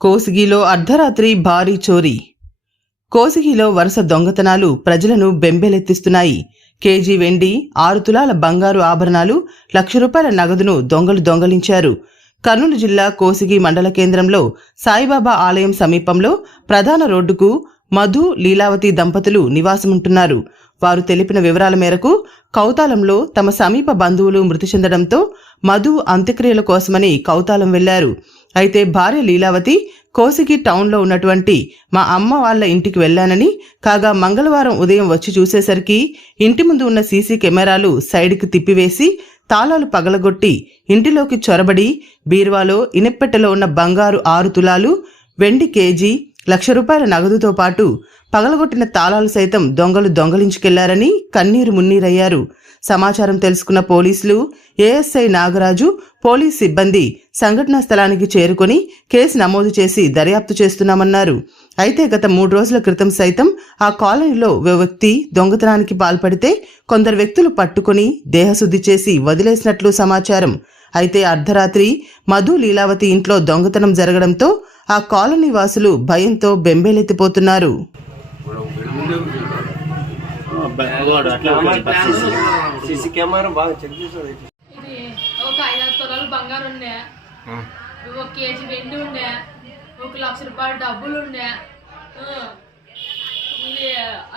కోసిగిలో అర్ధరాత్రి భారీ చోరీ. కోసిగిలో వరుస దొంగతనాలు ప్రజలను బెంబేలెత్తిస్తున్నాయి. కేజీ వెండి ఆరు తులాల బంగారు ఆభరణాలు లక్ష రూపాయల నగదును దొంగలు దొంగలించారు. కర్నూలు జిల్లా కోసిగి మండల కేంద్రంలో సాయిబాబా ఆలయం సమీపంలో ప్రధాన రోడ్డుకు మధు లీలావతి దంపతులు నివాసముంటున్నారు. వారు తెలిపిన వివరాల మేరకు కౌతాలంలో తమ సమీప బంధువులు మృతి చెందడంతో మధు అంత్యక్రియల కోసమని కౌతాలం వెళ్ళారు అయితే భార్య లీలావతి కోసిగి టౌన్లో ఉన్నటువంటి మా అమ్మ వాళ్ళ ఇంటికి వెళ్ళానని కాగా మంగళవారం ఉదయం వచ్చి చూసేసరికి ఇంటి ముందు ఉన్న సీసీ కెమెరాలు సైడ్కి తిప్పివేసి తాళాలు పగలగొట్టి ఇంటిలోకి చొరబడి బీరువాలో ఇనప్పెట్టెలో ఉన్న బంగారు ఆరు తులాలు వెండి కేజీ లక్ష రూపాయల నగదుతో పాటు పగలగొట్టిన తాళాలు సైతం దొంగలు దొంగలించుకెళ్ళారని కన్నీరు మున్నీరయ్యారు. సమాచారం తెలుసుకున్న పోలీసులు ఏఎస్ఐ నాగరాజు పోలీస్ సిబ్బంది సంఘటనా స్థలానికి చేరుకొని కేసు నమోదు చేసి దర్యాప్తు చేస్తున్నామన్నారు. అయితే గత మూడు రోజుల క్రితం సైతం ఆ కాలనీలో ఓ వ్యక్తి దొంగతనానికి పాల్పడితే కొందరు వ్యక్తులు పట్టుకుని దేహశుద్ధి చేసి వదిలేసినట్లు సమాచారం. అయితే అర్ధరాత్రి మధు లీలావతి ఇంట్లో దొంగతనం జరగడంతో ఆ కాలనీ వాసులు భయంతో బెంబేలెత్తిపోతున్నారు. సీసీ కెమెరా బాగా చెక్ చేస్తుంది. ఇది ఒక ఐదారు తులాలు బంగారు ఒక కేజీ వెండి ఉండే. ఒక లక్ష రూపాయల డబ్బులు ఉండే.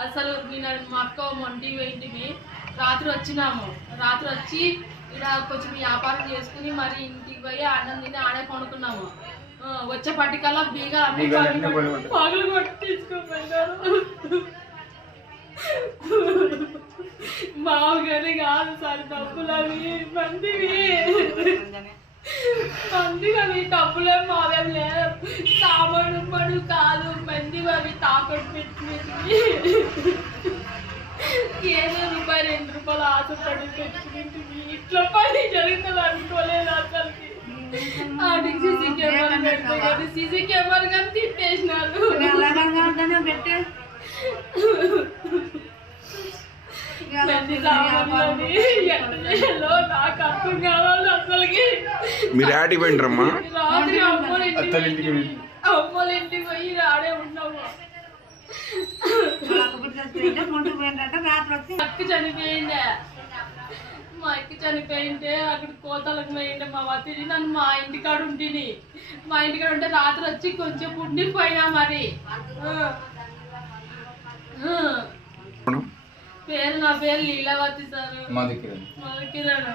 అసలు నేను మా అక్క మొంటికి పోయింటిమి రాత్రి వచ్చినాము. రాత్రి వచ్చి ఇలా కొంచెం వ్యాపారం చేసుకుని మరి ఇంటికి పోయి అన్నం తిని ఆడే కొనుక్కున్నాము వచ్చే పట్టికల్లా బీగా అన్ని పగలు కొట్టి తీసుకుపోయినారు మామగారి కాదు సార్ డబ్బులు అవి మందివి. మందివి అవి డబ్బులే మావేం లేదు సామాను పడు కాదు మందివి అవి తాకట్టు పెట్టుకుని ఏదో రూపాయి రెండు రూపాయలు ఆశపడి పెట్టుకుంటుంది ఇట్లా పని జరుగుతుంది అనుకోలేదు అసలుకి. కెమెరా సీసీ కెమెరా కానీ మీరు యాటికి పోయిండ్రమ్మా రాత్రి ఇంటికి పోయి ఆడే ఉన్నాము. అక్క చనిపోయిండే మా అక్క చనిపోయింటే అక్కడ కోతలకు పోయిండే మా వతిని నన్ను మా ఇంటికాడ ఉంటిని. మా ఇంటికాడ ఉంటే రాత్రి వచ్చి కొంచెం ఉండిపోయినా మరి. పేరు నా పేరు లీలావతి సార్. మా దగ్గర మా కిరణ్.